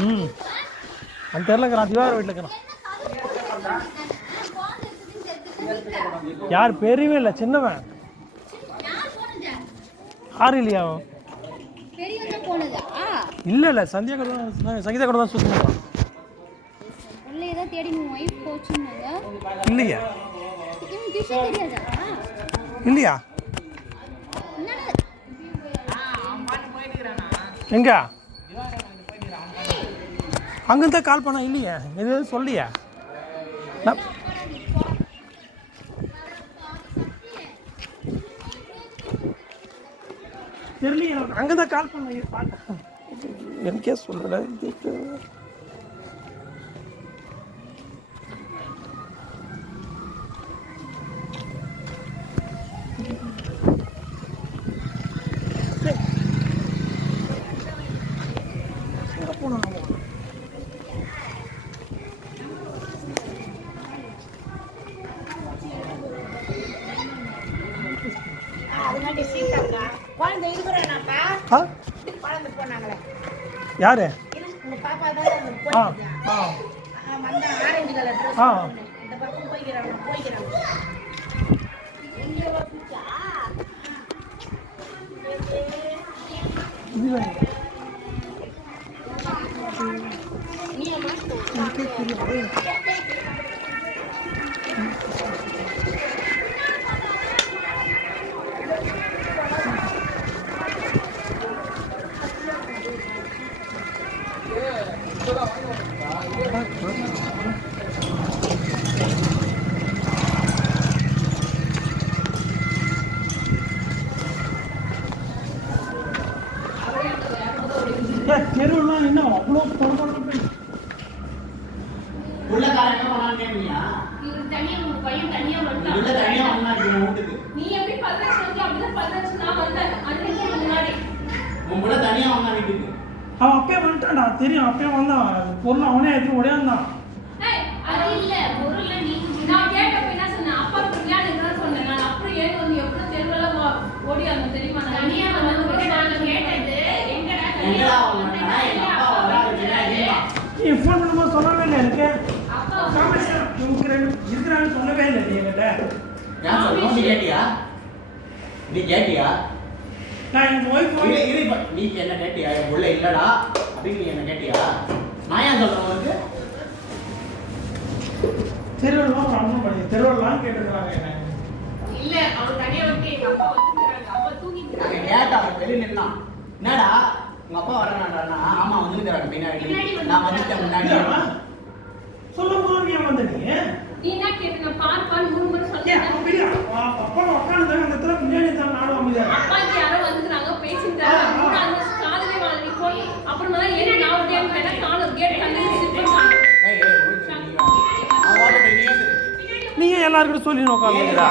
அந்த தெருல இருக்கிறான், திவாகர் வீட்டில் இருக்கிறான். யார் பெரியவே இல்லை, சின்னவன். யாரு இல்லையா அவன்? இல்லை சந்தியா கூட தான், சங்கீதா கூட தான் சுற்றுவான். இல்லையா இல்லையா எங்க அங்கேருந்தான் கால் பண்ணா இல்லையா? எதுவும் சொல்லியா? தெரியலையா? அங்கேதான் கால் பண்ண எனக்கே சொல்லலை. யாரு? தெருவெல்லாம் என்ன அவ்வளோ அவன் அப்பயே வந்துட்டான்டா, தெரியும். அப்பயே வந்தான், பொருள் அவனே எடுத்து ஓடியாந்தான். நீ ஃபோன் பண்ணும்போது சொல்லவே இல்லை எனக்கு. இருக்கிறான்னு சொல்லவே இல்லை நீ என்கிட்ட. நீ கேட்டியா? நான் என் ஒய்ஃப் நீ என்ன கேட்டியா? என் உள்ள இல்லடா அப்படின்னு நீ என்ன கேட்டியா? நான் ஏன் சொல்றேன் உனக்கு? தெருவெல்லாம் அண்ணன் பண்ணி தெருவெல்லாம் கேட்டுக்கிறாங்க என்ன. இல்ல அவன் தனியா விட்டு எங்க அப்பா வந்துக்கிறாங்க. அப்பா தூங்கிட்டு நாங்க கேட்டா வெளிய நின்னான். என்னடா உங்க அப்பா வரறானா? ஆமா வந்துக்கிறாங்க பின்னாடி. நான் வந்துட்டேன் முன்னாடி. சொல்லும் போது நீ வந்த நீ என்ன கேட்டீங்க? பார் மூணு முறை சொல்லிட்டேன். அப்படியே அப்பா உட்கார்ந்தாங்க அந்த இடத்துல முன்னாடி தான் நானும் அமைதியா. அப்பாக்கு யாரோ வந்துக்கிறாங்க பேசிட்டாங்க. மூணாவது காதுல வாங்கி போய் அப்புறமா ஏன்னா நான் அப்படியே கேட்டா கால கேட் கண்ணு சிப்பறாங்க. நீ எல்லாரும் கூட சொல்லி நோக்காதீங்கடா.